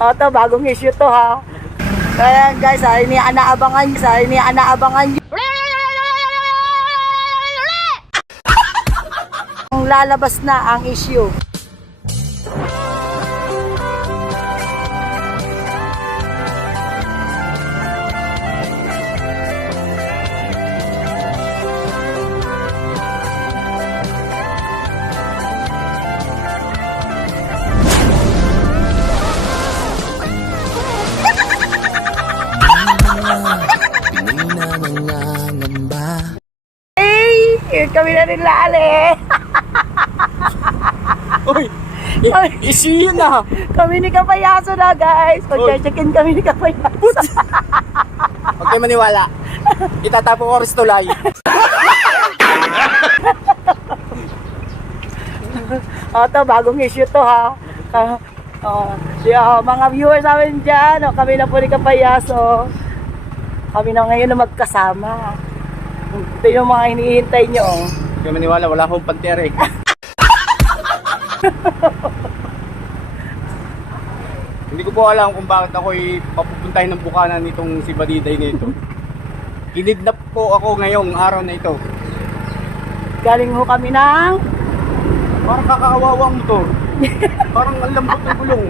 O, to, bagong issue to ha. Kaya guys, ha, ini anaabangan nyo, sa ini anaabangan nyo. Lalabas na ang issue. Here kami na rin lali. Uy! Ay. Issue yun ah! Kami ni Kapayaso na guys. Pag-checkin kami ni Kapayaso. Huwag kayo maniwala. Itatapon ko oras tulay. O, to, bagong issue to ha. Uh, yeah, mga viewers namin dyan, oh, kami na po ni Kapayaso. Kami na ngayon na magkasama. Ito yung mga hinihintay nyo. oh. Kayo maniwala, wala akong pantere. Hindi ko po alam kung bakit ako'y papupuntahin ng bukanan nitong si Badiday nito. Kinidnap po ako ngayong araw na ito. Galing ho kami ng... Parang kakawawang motor. Parang ang lambot ng gulong.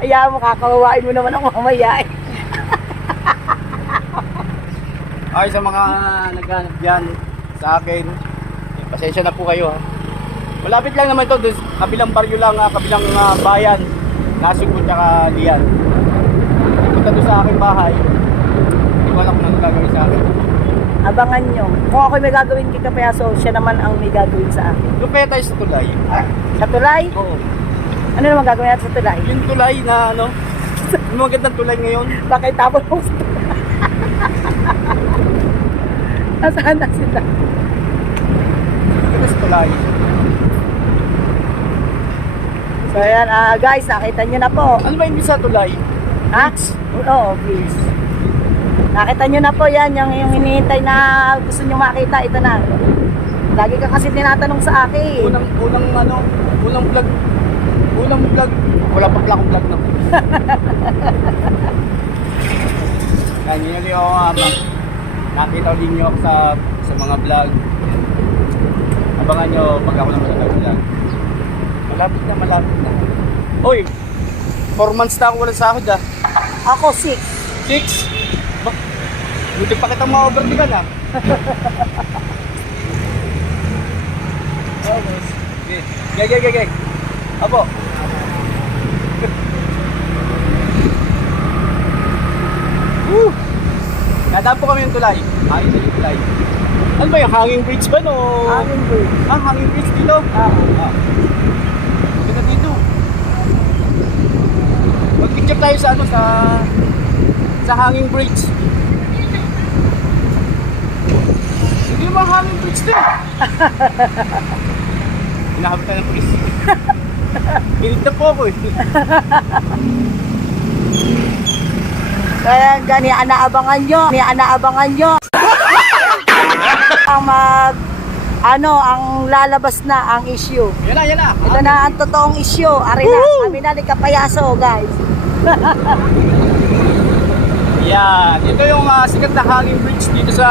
Ayaw mo, kakawawain mo naman ako mamaya eh. Ay sa mga naghanap dyan sa akin, eh, pasensya na po kayo ha. Malapit lang naman ito, dun, kabilang baryo lang, ah, kabilang ah, bayan, Nasugbo tsaka Lian. Punta doon sa aking bahay, hindi ko alam kung ano gagawin sa akin. Abangan nyo. Kung ako may gagawin kay Kapayaso, siya naman ang may gagawin sa akin. Doon kaya tayo sa tulay. Sa tulay? Oo. Ano naman gagawin natin sa tulay? Yung tulay na ano, yung magandang tulay ngayon. Bakit tapon mo sa Nasaan na sila? Sa tulay. So ayan, ah, guys, nakita nyo na po. Ano ba yung sa tulay? Ha? Oo, please. Nakita nyo na po yan, yung, yung hinihintay na gusto nyo makita, ito na. Lagi ka kasi tinatanong sa akin. Unang, unang ano, unang vlog, unang vlog, wala pa pala akong vlog na. Ulit ako nga, ma- nakita ulit nyo ako sa, sa mga vlog. Abangan nyo pag ako naman nag-vlog. Malapit na, malapit na. Uy, 4 months na ako walang sahod ah. Ako, sick. 6? Ba? Buti pa kitang ma-overtigan ah. Okay. Gay, gay, gay, gay. Apo. Woo! Nadaan po kami yung tulay. Ay, yung tulay. Ano ba yung hanging bridge ba no? Amin po. Ah, hanging bridge dito? Ah. Ah. Ganda dito. Mag-picture tayo sa ano sa sa hanging bridge. Hindi mo hanging bridge din. Hinahabot tayo ng pulis. Kinigtap po ako eh. Kaya gani anaabangan nyo, ni anaabangan nyo. ang mag, ano, ang lalabas na ang issue. Yan na, yan na. Ito na ang totoong issue. Ari na, kami na ni Kapayaso, guys. Yan. Ito yung ah, sikat na hanging bridge dito sa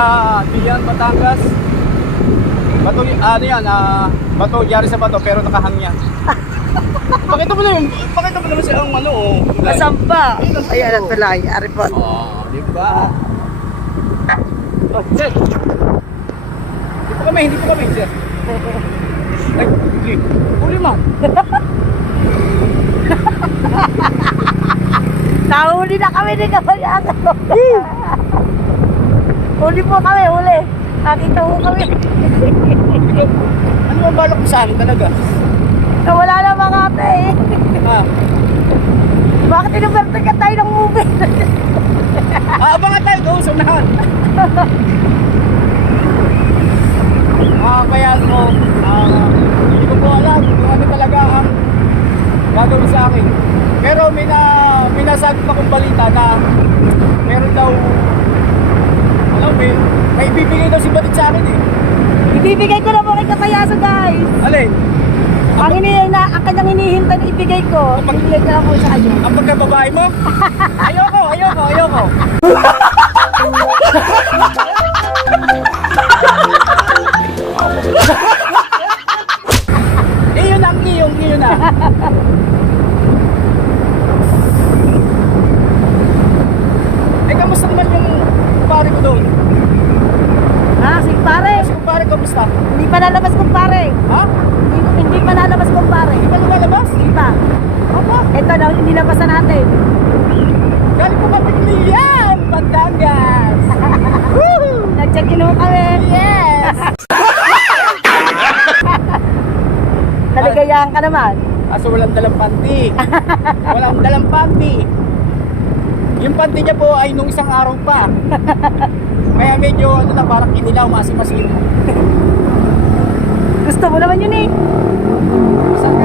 Bian, Batangas. Bato, ano yan, ah, bato, yari sa bato, pero nakahangya. pakita mo na yung, pakita mo naman siya ang ano, oh. tulay. Kasamba. Ayan ang tulay. Ari po. Oh, di ba? Oh, sir. Hindi po kami, hindi po kami, sir. Ay, hindi. Huli mo. Nahuli na kami ni Kapayaso. huli po kami, huli. Nakita po kami. Ano ang balak mo sa akin talaga? Nawala na mga ate eh. Ah, Bakit inuberte ka tayo ng movie? aabangan tayo doon sa unahan. Ah, kaya mo, ah, hindi ko po alam kung ano talaga ang gagawin sa akin. Pero may na, may nasagot akong balita na meron daw, alam may, may ibibigay daw si Batit sa akin eh. Ibibigay ko na po kay Kapayaso, guys. Alin? Ang ini na ang kanyang hinihintay na ibigay ko, ibigay ko lang po sa kanya. Ang pagkababae mo? ayoko, ayoko, ayoko. Iyon ang iyong, iyon na. eh, kamusta naman yung pare ko doon? Ah, si pare, Si kumpare, kamusta? hindi pa nalabas kumpare. Ha? Hindi, hindi pa nalabas kumpare. Di ba lumalabas? Hindi pa. Apa? Ito na, hindi labasan natin. Galing ko kapigilian, Batangas! Woohoo! Nag-check-in ho kami. Yes! Naligayahan ka naman. Kaso walang dalang panty. walang dalang panty. Yung panty niya po ay nung isang araw pa. Kaya medyo ano na parang kinilaw, masim-masim. Gusto mo naman yun eh. Isang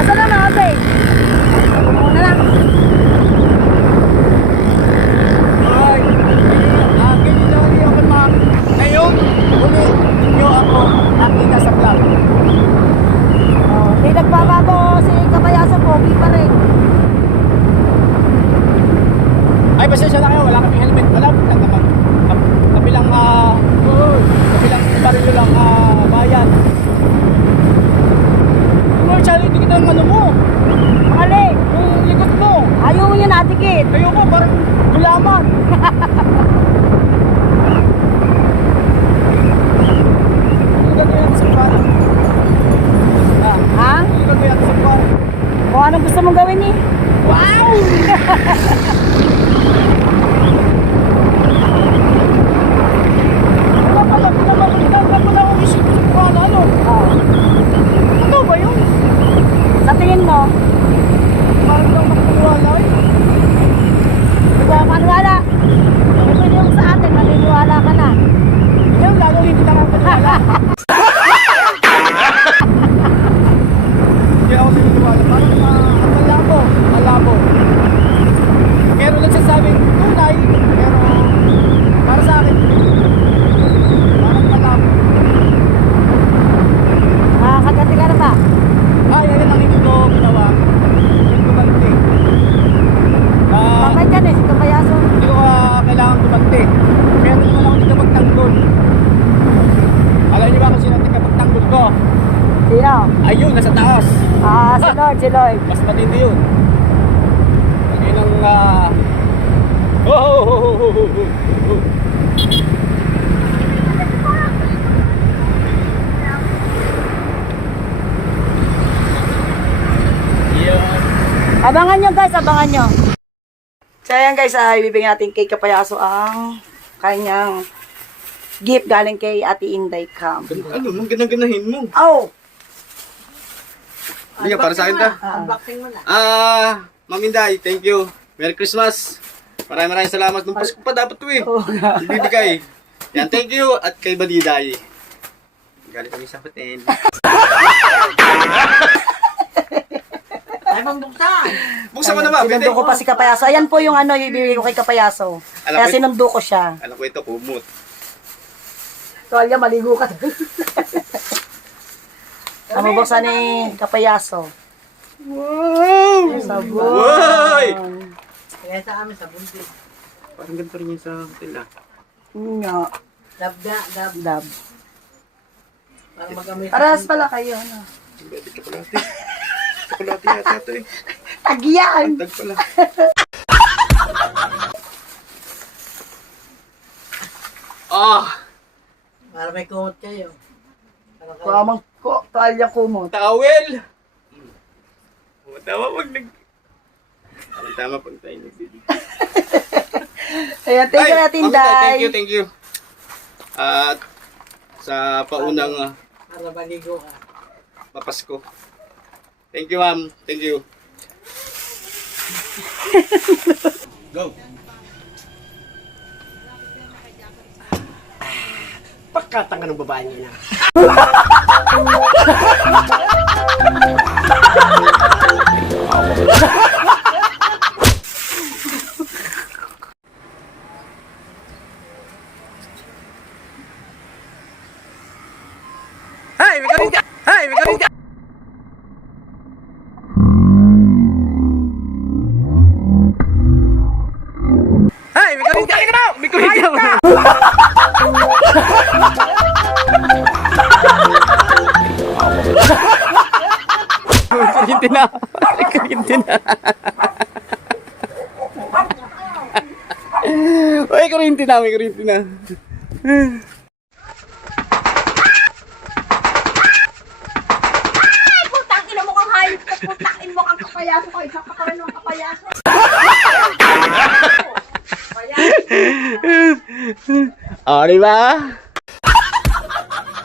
Asa na mga ate? Muna lang. Ay, ah, kinilaw niyo ako ma'am. Ngayon, uli niyo ako nakita sa vlog. Oh, Hindi nagbabago si Kapayaso, pogi pa rin. Ay, pasensya na kayo, wala kaming helmet. Malapit lang naman. Kap- Kabilang, ah, kabilang baryo lang, ah, bayan. Ano, Charlie, hindi kita ang ano mo. Ali, Yung likod mo. ayaw mo yun natikit. Ayoko, parang gulaman. Likod mo yan sa pan. Ah, Ha? likod mo yan sa pan. Kung anong gusto mong gawin eh. Wow! Wala pala, pinamalitan na pala akong isip sa pan. Ano? Oh. Ano ba yun? Sa tingin mo, Parang lang makakawala eh. hindi ko maniwala. Ito yung sa atin, maniniwala ka na. Yung lalo hindi na kakawala. Hindi ako sininiwala. Parang uh, ang malabo. Malabo. Pero nagsasabing tunay. Pero para sa akin, parang malabo. Makakagati ka na ba? Ay, ayun ang hindi ko ginawa. Yung gumanti. Ah, Bakit yan eh, si Kapayaso. hindi ko ah, kailangan gumanti. Pero naman ako dito magtanggol. Alam niyo ba kung sino ang magtanggol ko? Sino? Ayun, nasa taas. Ah, si Lord, si Lord. Mas matindi yun. Yun ang... ah, oh, oh, oh, oh, oh, oh, oh. Abangan nyo guys, abangan nyo. So ayan guys, ay bibigyan natin kay Kapayaso ang kanyang gift galing kay Ate Inday Cam. Ano, mong ganang-ganahin mo. Oh! Hindi para sa akin ta. Unboxing mo na. Ah, Ma'am Inday, thank you. Merry Christmas. Maraming maraming salamat. Nung Pasko pa dapat to eh. Ibibigay. Yan, thank you. At kay Badiday. Galing kami sa hotel. Ay, pambuksan. Buksan mo naman, pwede. Sinundo ko pa si Kapayaso. Ayan po yung ano, ibibigay ko kay Kapayaso. Alam Kaya ko- sinundo ko siya. Alam ko ito, kumot. Tuwalya, maligo ka. Ang mabuksan ni Kapayaso. Wow! Sabon. Woy! Kaya sa amin sa buntis. Parang ganito rin yun sa hotel ah. Nga. Dabda, dab. Dab. Para magamit. Parehas pala kayo. Ano? Hindi, chocolate. Chocolate yata ito eh. Tagyan! Tag pala. Ah! Para may kumot kayo. Para kayo. Kuamang ko, tuwalya kumot. Towel! Oh, tama pag nag... Ang tama pag tayo nag Ayan, thank you natin, Day. Thank you, thank you. At sa paunang uh, Para maligo ka. papasko. Thank you, ma'am. Thank you. Go. Pagkatanga ng babae niya na. Hey, we're going to Hey, we're going to Hey, we're going to kuryente na. May kuryente na. May kuryente na, may kuryente na. Putang ina mo kang hayop ka, putakin mo kang kapayaso ko, isang kapalan ng kapayaso. Oh, di ba?